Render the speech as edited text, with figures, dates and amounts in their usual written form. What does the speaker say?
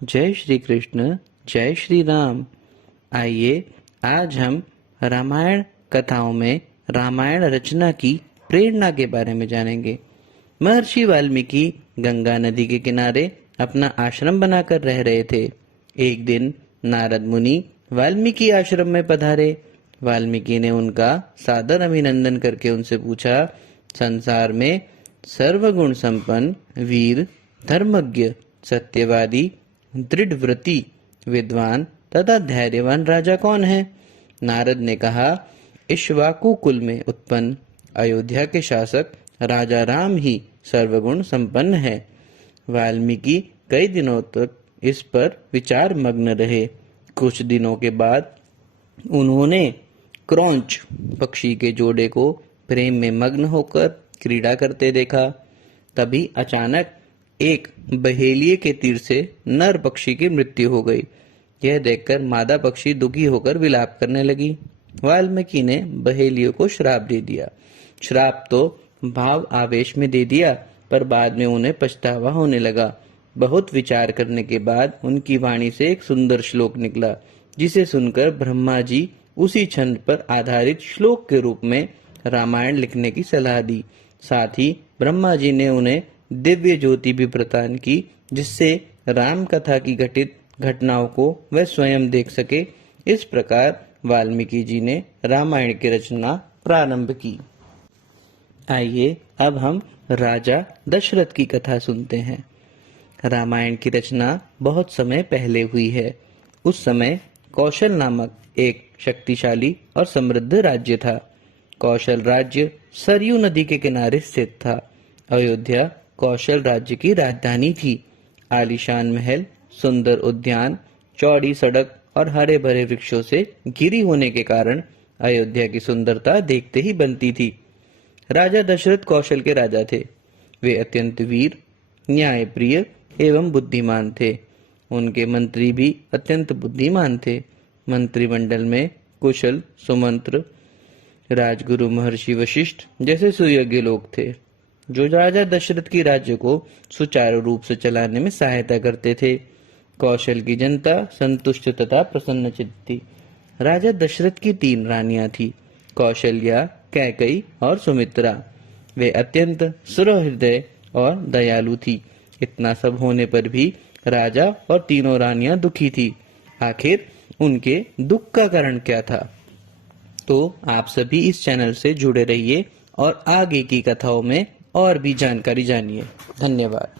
जय श्री कृष्ण, जय श्री राम। आइए आज हम रामायण कथाओं में रामायण रचना की प्रेरणा के बारे में जानेंगे। महर्षि वाल्मीकि गंगा नदी के किनारे अपना आश्रम बनाकर रह रहे थे। एक दिन नारद मुनि वाल्मीकि आश्रम में पधारे। वाल्मीकि ने उनका सादर अभिनंदन करके उनसे पूछा, संसार में सर्वगुण संपन्न, वीर, धर्मज्ञ, सत्यवादी, दृढ़व्रती, विद्वान तथा धैर्यवान राजा कौन है? नारद ने कहा, इक्ष्वाकु कुल में उत्पन्न अयोध्या के शासक राजा राम ही सर्वगुण संपन्न है। वाल्मीकि कई दिनों तक इस पर विचार मग्न रहे। कुछ दिनों के बाद उन्होंने क्रौंच पक्षी के जोड़े को प्रेम में मग्न होकर क्रीड़ा करते देखा। तभी अचानक एक बहेलिये के तीर से नर पक्षी की मृत्यु हो गई। यह देखकर मादा पक्षी दुखी होकर विलाप करने लगी। वाल्मीकि ने बहेलिये को श्राप दे दिया। श्राप तो भाव आवेश में दे दिया, पर बाद में उन्हें पछतावा होने लगा। बहुत विचार करने के बाद उनकी वाणी से एक सुंदर श्लोक निकला, जिसे सुनकर ब्रह्मा जी उसी छंद पर आधारित श्लोक के रूप में रामायण लिखने की सलाह दी। साथ ही ब्रह्मा जी ने उन्हें दिव्य ज्योति भी प्रदान की, जिससे राम कथा की घटित घटनाओं को वह स्वयं देख सके। इस प्रकार वाल्मीकि जी ने रामायण की रचना प्रारंभ की। आइए अब हम राजा दशरथ की कथा सुनते हैं। रामायण की रचना बहुत समय पहले हुई है। उस समय कौशल नामक एक शक्तिशाली और समृद्ध राज्य था। कौशल राज्य सरयू नदी के किनारे स्थित था। अयोध्या कौशल राज्य की राजधानी थी। आलीशान महल, सुंदर उद्यान, चौड़ी सड़क और हरे भरे वृक्षों से घिरी होने के कारण अयोध्या की सुंदरता देखते ही बनती थी। राजा दशरथ कौशल के राजा थे। वे अत्यंत वीर, न्यायप्रिय एवं बुद्धिमान थे। उनके मंत्री भी अत्यंत बुद्धिमान थे। मंत्रिमंडल में कुशल, सुमंत्र, राजगुरु महर्षि वशिष्ठ जैसे सुयोग्य लोग थे, जो राजा दशरथ की राज्य को सुचारू रूप से चलाने में सहायता करते थे। कौशल की जनता संतुष्ट तथा प्रसन्नचित्त थी। राजा दशरथ की 3 रानियां थी, कौशल्या, कैकई और सुमित्रा। वे अत्यंत सुहृदय और दयालु थी। इतना सब होने पर भी राजा और तीनों रानियां दुखी थी। आखिर उनके दुख का कारण क्या था? तो आप सभी इस चैनल से जुड़े रहिए और आगे की कथाओं में और भी जानकारी जानिए। धन्यवाद।